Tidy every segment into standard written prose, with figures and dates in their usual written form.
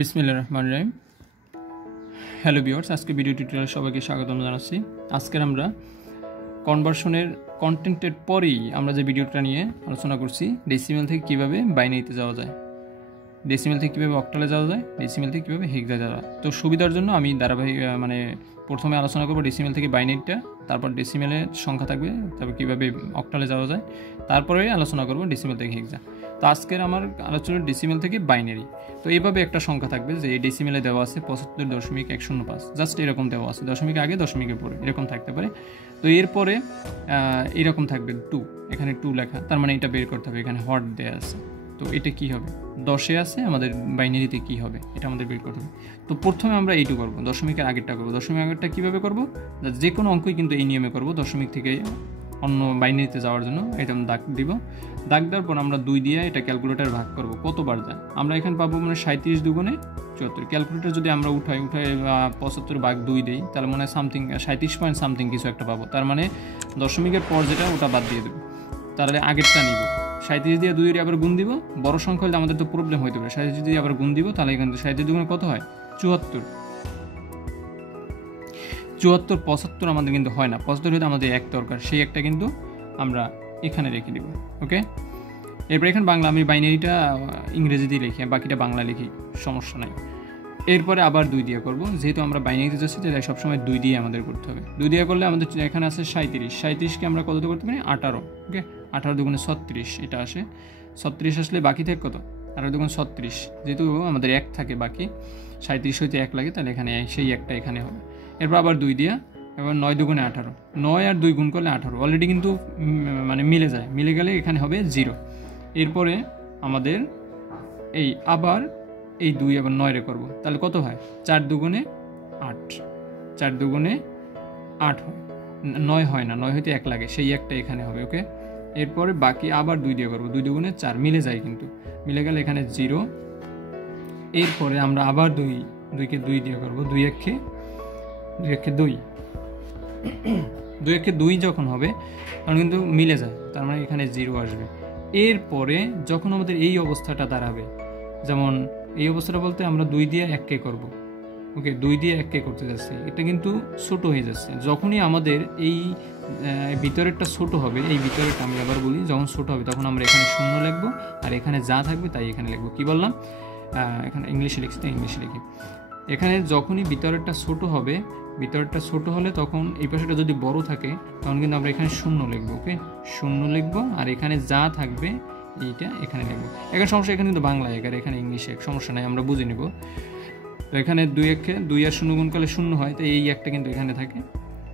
বিসমিল্লাহির রহমানির রহিম। Hello viewers, আজকে ভিডিও টিউটোরিয়ালে সবাইকে স্বাগতম জানাচ্ছি। আজকে আমরা কনভার্সনের কন্টেন্টের পরেই আমরা যে ভিডিওটা নিয়ে আলোচনা করছি, ডেসিমেল থেকে কীভাবে বাইনারিতে যাওয়া যায়, ডেসিমেল থেকে কীভাবে অক্টালে যাওয়া যায়, ডেসিমেল থেকে কীভাবে হেক্সা যাওয়া যায়। তো সুবিধার জন্য আমি ধারাবাহিক প্রথমে আলোচনা করবো ডেসিমেল থেকে বাইনারিটা, তারপর ডেসিমেলের সংখ্যা থাকবে, তারপর কীভাবে অক্টালে যাওয়া যায়, তারপরে আলোচনা করবো ডেসিমেল থেকে হেক্সা। তো আজকের আমার আলোচনা ডেসিমেল থেকে বাইনারি। তো এইভাবে একটা সংখ্যা থাকবে যে এই ডেসিমেলে দেওয়া আছে 75.105, জাস্ট এরকম দেওয়া আছে, দশমিক আগে দশমিকের পরে এরকম থাকতে পারে। তো এরপরে এরকম থাকবে 2, এখানে 2 লেখা, তার মানে এটা বের করতে হবে, এখানে হট দেওয়া আছে। তো এটা কি হবে, 10-এ আছে, আমাদের বাইনারিতে কি হবে এটা আমাদের বের করতে হবে। তো প্রথমে আমরা এইটু করবো, দশমিকের আগেরটা করবো। দশমিক আগেরটা কীভাবে করবো, যে কোনো অঙ্কই কিন্তু এই নিয়মে করবো, দশমিক থেকে অন্য বাইনারিতে যাওয়ার জন্য এটা আমরা দাগ দিব। দাগ দেওয়ার পর আমরা 2 দিয়ে এটা ক্যালকুলেটার ভাগ করবো, কতবার যায় আমরা এখানে পাবো, 37 দুগুণে 74। ক্যালকুলেটার যদি আমরা উঠাই 75 ভাগ 2 দিই, তাহলে মনে হয় সামথিং 37 পয়েন্ট সামথিং কিছু একটা পাবো। তার মানে দশমিকের পর যেটা ওটা বাদ দিয়ে দেবো, তাহলে আগেরটা নিব। 37 দিয়ে 2 আবার গুণ দিব, বড় সংখ্যা হলে আমাদের তো প্রবলেম হইতে পারে। 37 দিয়ে আবার গুণ দিব, তাহলে এখানে 37 দুগুণে কত হয়, 74। 75 আমাদের কিন্তু হয় না, 75 হতে আমাদের 1 দরকার, সেই একটা কিন্তু আমরা এখানে রেখে দিব। ওকে, এরপর এখানে বাংলা, আমি বাইনারিটা ইংরেজিতে লিখি, বাকিটা বাংলা লিখি, সমস্যা নাই। এরপরে আবার 2 দিয়ে করব, যেহেতু আমরা বাইনারিতে যাচ্ছি তাই সবসময় 2 দিয়ে আমাদের করতে হবে। 2 দিয়ে করলে আমাদের এখানে আছে 37কে আমরা কততে করতে পারি, 18। ওকে, 18 দুগুণে 36 এটা আসে, 36 আসলে বাকি থাকে কত, 18 দুগুণে 36, যেহেতু আমাদের 1 থাকে বাকি, 37 হইতে 1 লাগে, তাহলে এখানে সেই একটা এখানে হবে। এরপর আবার 2 দিয়া, এবার 9 দুগুণে 18, 9 আর 2 গুণ করলে 18, অলরেডি কিন্তু মিলে যায়, মিলে গেলে এখানে হবে 0। এরপরে আমাদের এই আবার এই 2 আবার 9 রে করবো, তাহলে কত হয়, 4 দুগুণে 8, 4 দুগুণে 8 হয়, 9 হয় না, 9 হইতে 1 লাগে, সেই একটা এখানে হবে। ওকে, এরপরে বাকি আবার 2 দিয়ে করবো, 2 দুগুণে 4, মিলে যায় কিন্তু, মিলে গেলে এখানে 0। এরপরে আমরা আবার 2কে 2 দিয়ে করবো, 2 একে 2, 2 একে 2 যখন হবে তখন কিন্তু মিলে যায়, তার মানে এখানে 0 আসবে। এরপরে যখন আমাদের এই অবস্থাটা দাঁড়াবে, যেমন এই অবস্থাটা বলতে আমরা 2 দিয়ে 1কে করব। ওকে, 2 দিয়ে 1কে করতে যাচ্ছি, এটা কিন্তু ছোট হয়ে যাচ্ছে। যখনই আমাদের এই ভিতরেরটা ছোট হবে, এই ভিতরেরটা আমি আবার বলি, যখন ছোট হবে তখন আমরা এখানে 0 লিখবো, আর এখানে যা থাকবে তাই এখানে লিখবো। কি বললাম, এখানে ইংলিশে লিখছি, তো ইংলিশে লিখি। এখানে যখনই ভিতরেরটা ছোট হবে, ভিতরেরটা ছোট হলে তখন এই পাশেটা যদি বড় থাকে তখন কিন্তু আমরা এখানে 0 লিখবো। ওকে, 0 লিখবো, আর এখানে যা থাকবে এইটা এখানে লিখবো। এখানে সমস্যা, এখানে কিন্তু বাংলা এক আর এখানে ইংলিশে এক, সমস্যা নাই, আমরা বুঝে নেব। তো এখানে 2 একে 2 আর 0 গুণ করলে 0 হয়, তো এই একটা কিন্তু এখানে থাকে,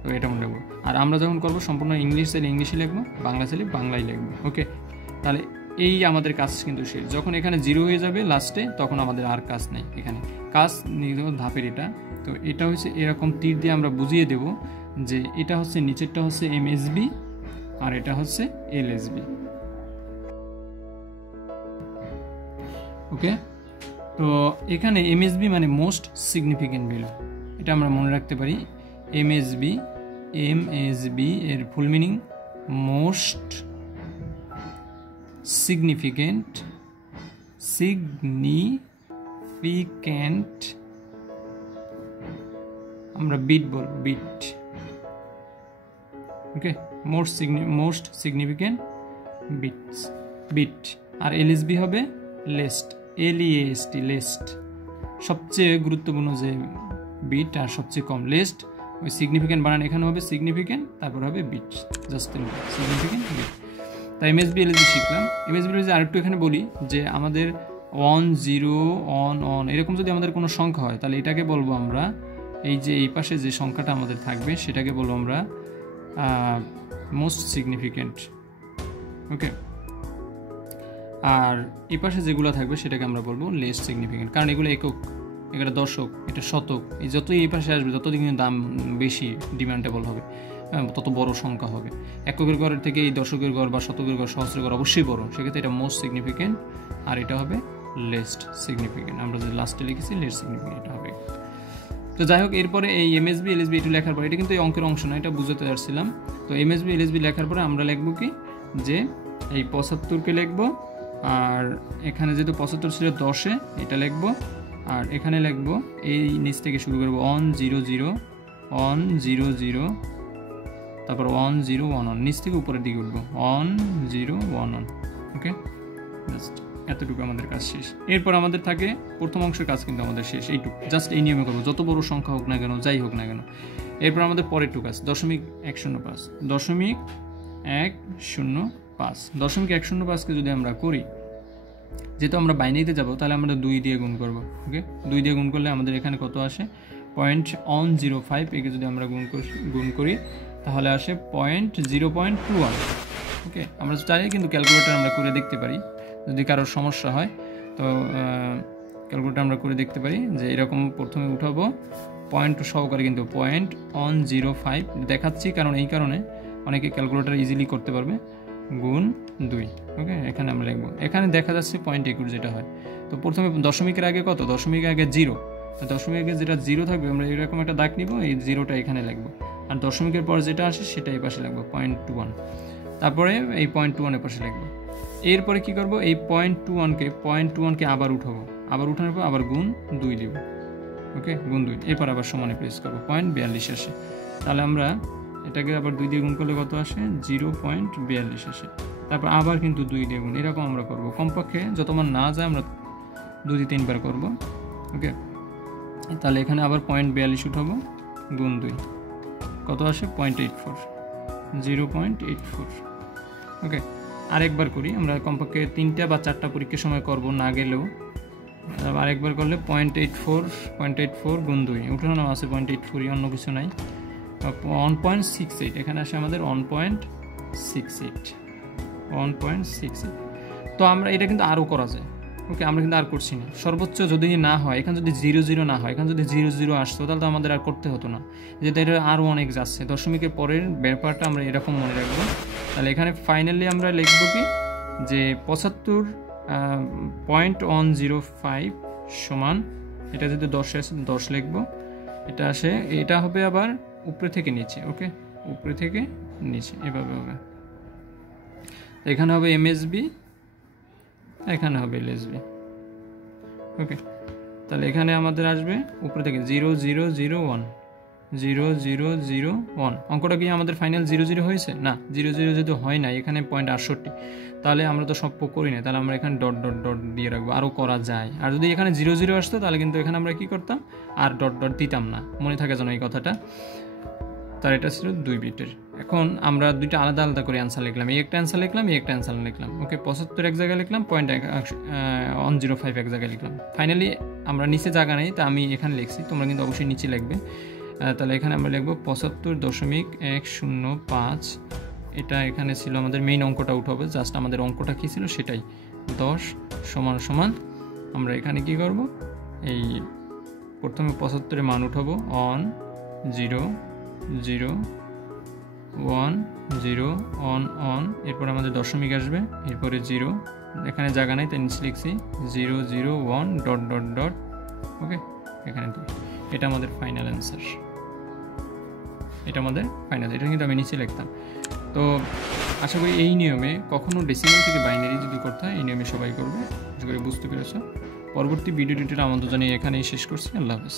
তো এটা মনে রাখবো। আর আমরা যখন করবো সম্পূর্ণ ইংলিশ চাইলে ইংলিশে লিখবো, বাংলা চাইলে বাংলায় লিখবো। ওকে, তাহলে এই আমাদের কাজ কিন্তু শেষ। যখন এখানে 0 হয়ে যাবে লাস্টে, তখন আমাদের আর কাজ নেই, এখানে কাজ নিয়ে ধাপের এটা। তো এটা হচ্ছে এরকম তীর দিয়ে আমরা বুঝিয়ে দেব যে এটা হচ্ছে নিচেরটা হচ্ছে MSB আর এটা হচ্ছে LSB। ওকে, তো এখানে MSB মানে মোস্ট সিগনিফিকেন্ট ভ্যালু, এটা আমরা মনে রাখতে পারি। MSB এর ফুল মিনিং মোস্ট সিগনিফিকেন্ট আমরা বিট বলবো, বিট। ওকে, মোস্ট সিগনিফিকেন্ট বিট। আর LSB হবে লেস্ট, LEAST, লেস্ট, সবচেয়ে গুরুত্বপূর্ণ যে বিট আর সবচেয়ে কম, লেস্ট। ওই সিগনিফিকেন্ট বানান এখানে হবে সিগনিফিকেন্ট, তারপর হবে বিট, জাস্ট সিগনিফিকেন্ট বিট। তাই MSB LSB শিখলাম। MSB LSB আরেকটু এখানে বলি যে আমাদের 1 0 1 এরকম যদি আমাদের কোনো সংখ্যা হয়, তাহলে এটাকে বলবো আমরা, এই যে এই পাশে যে সংখ্যাটা আমাদের থাকবে সেটাকে বলবো আমরা মোস্ট সিগনিফিকেন্ট। ওকে, আর এই পাশে যেগুলো থাকবে সেটাকে আমরা বলবো লেস সিগনিফিকেন্ট, কারণ এগুলো একক, এটা দশক, এটা শতক, এই যতই এই পাশে আসবে ততদিন কিন্তু দাম বেশি ডিমান্ডেবল হবে, তত বড় সংখ্যা হবে। এককের ঘরের থেকে এই দশকের ঘর বা শতকের ঘর, সহস্রের ঘর অবশ্যই বড়, সেক্ষেত্রে এটা মোস্ট সিগনিফিকেন্ট, আর এটা হবে লেস্ট সিগনিফিকেন্ট। আমরা যে লাস্টে লিখেছি লেস্ট সিগনিফিকেন্ট, এটা হবে। তো যাই হোক, এরপরে এই MSB LSB একটু লেখার পরে, এটা কিন্তু এই অঙ্কের অংশ না, এটা বুঝতে পারছিলাম। তো MSB LSB লেখার পরে আমরা লিখবো কি, যে এই 75কে লিখবো, আর এখানে যেহেতু 75 ছিল 10-এ, এটা লিখবো, আর এখানে লিখবো এই নিচ থেকে শুরু করবো 1 0 0 1 0 0, তারপর 1 0 1 1, নিচ থেকে উপরের দিকে উঠবো 1 0 1 1। ওকে, জাস্ট এতটুকু আমাদের কাজ শেষ। এরপর আমাদের থাকে প্রথম অংশের কাজ কিন্তু আমাদের শেষ, এইটুকু জাস্ট এই নিয়মে করবো, যত বড় সংখ্যা হোক না কেন, যাই হোক না কেন। এরপর আমাদের পরেরটু কাজ 0.105, 0.105, 0.105কে যদি আমরা করি, যেহেতু আমরা বাইনারিতে যাব তাহলে আমরা 2 দিয়ে গুণ করব। ওকে, 2 দিয়ে গুণ করলে আমাদের এখানে কত আসে 0.105, একে যদি আমরা গুণ করি তাহলে আসে 0.21। ওকে, আমরা চাইলে কিন্তু ক্যালকুলেটর আমরা করে দেখতে পারি, যদি কারোর সমস্যা হয় তো ক্যালকুলেটর আমরা করে দেখতে পারি যে এরকম প্রথমে উঠাবো পয়েন্ট সহকারে, কিন্তু 0.105 দেখাচ্ছি কারণ এই কারণে অনেকে ক্যালকুলেটর ইজিলি করতে পারবে, গুণ 2। ওকে, এখানে আমরা লিখবো, এখানে দেখা যাচ্ছে 0.21 যেটা হয়। তো প্রথমে দশমিকের আগে কত, দশমিকের আগে 0, দশমিকের আগে যেটা 0 থাকবে আমরা এরকম একটা দাগ নিব, এই 0টা এখানে লিখবো, আর দশমিকের পর যেটা আসে সেটা এই পাশে লিখবো 0.21, তারপরে এই 0.21 এর পাশে লিখবো। এরপরে কি করব, এই 0.21কে আবার উঠাবো, আবার উঠানোর পর আবার গুণ 2 দিব। ওকে, গুণ 2, এরপর আবার সমানে প্রেস করবো 0.42 আসে। তাহলে আমরা এটাকে আবার 2 দিয়ে গুণ করলে কত আসে 0.42 আসে, তারপর আবার কিন্তু 2 দিয়ে গুণ, এরকম আমরা করবো। কমপক্ষে যতবার না যায় আমরা 2 দিয়ে 3 বার করবো। ওকে, তাহলে এখানে আবার 0.42 উঠাবো, গুণ 2, কত আসে 0.84, 0.84। ওকে, আরেকবার করি আমরা, কমপক্ষে 3টা বা 4টা পরীক্ষার সময় করব না গেলেও, আরেকবার করলে 0.84 গুণ 2, উঠানো আছে 0.84, অন্য কিছু নাই, 1.68, এখানে আসে আমাদের 1.68। তো আমরা এটা কিন্তু আরও করা যায়। ওকে, আমরা কিন্তু আর করছি না, সর্বোচ্চ যদি না হয়, এখানে যদি 0 0 না হয়, এখানে যদি 0 0 আসতো তাহলে তো আমাদের আর করতে হতো না, যেটা এটা আরও অনেক যাচ্ছে। দশমিকের পরের ব্যাপারটা আমরা এরকম মনে রাখবো। তাহলে এখানে ফাইনালি আমরা লিখব কি যে 75.105 সমান, এটা যদি 10 আসে 10 লিখবো, এটা আসে, এটা হবে আবার উপরে থেকে নিচে। ওকে, উপরে থেকে নিচে এভাবে হবে, এখানে হবে এমএসবি, এখানে হবে এলএসবি। ওকে, তাহলে এখানে আমাদের আসবে উপরে থেকে 0001, 0001। অঙ্কটা কি আমাদের ফাইনাল 00 হয়েছে? না, 00 যদি হয় না, এখানে 0.68, তাহলে আমরা তো সব করি না, তাহলে আমরা এখানে ডট ডট ডট দিয়ে রাখবো, আরও করা যায়। আর যদি এখানে 00 আসতো তাহলে কিন্তু এখানে আমরা কি করতাম, আর ডট ডট দিতাম না, মনে থাকে যেন এই কথাটা। তার এটা ছিল 2 বিটের। এখন আমরা দুইটা আলাদা আলাদা করে অ্যান্সার লিখলাম, এই একটা অ্যান্সার লিখলাম, এই একটা অ্যান্সার লিখলাম। ওকে, 75 এক জায়গায় লিখলাম, 0.105 এক জায়গায় লিখলাম। ফাইনালি আমরা নিচে জায়গা নেই, তা আমি এখানে লিখছি, তোমরা কিন্তু অবশ্যই নিচে লিখবে। তাহলে এখানে আমরা লিখবো 75.105, এটা এখানে ছিল আমাদের মেইন অঙ্কটা উঠাবে, জাস্ট আমাদের অঙ্কটা কী ছিল সেটাই, 10 সমান সমান আমরা এখানে কি করব, এই প্রথমে 75-এর মান উঠাবো 1 0 0 1 0 1 1, এরপর আমাদের দশমিক আসবে, এরপরে 0, এখানে জায়গা নেই তাই নিচে লিখছি 0 0 1 ডট ডট ডট। ওকে, এখানে 2, এটা আমাদের ফাইনাল অ্যান্সার, এটা আমাদের ফাইনাল, এটা কিন্তু আমি নিচে লিখতাম। তো আশা করি এই নিয়মে কখনো ডেসিমাল থেকে বাইনারি যদি করতে হয় এই নিয়মে সবাই করবে, আশা করি বুঝতে পেরেছো। পরবর্তী ভিডিওটির আমন্ত্রণ জানিয়ে এখানেই শেষ করছি। আল্লাহ হাফেজ।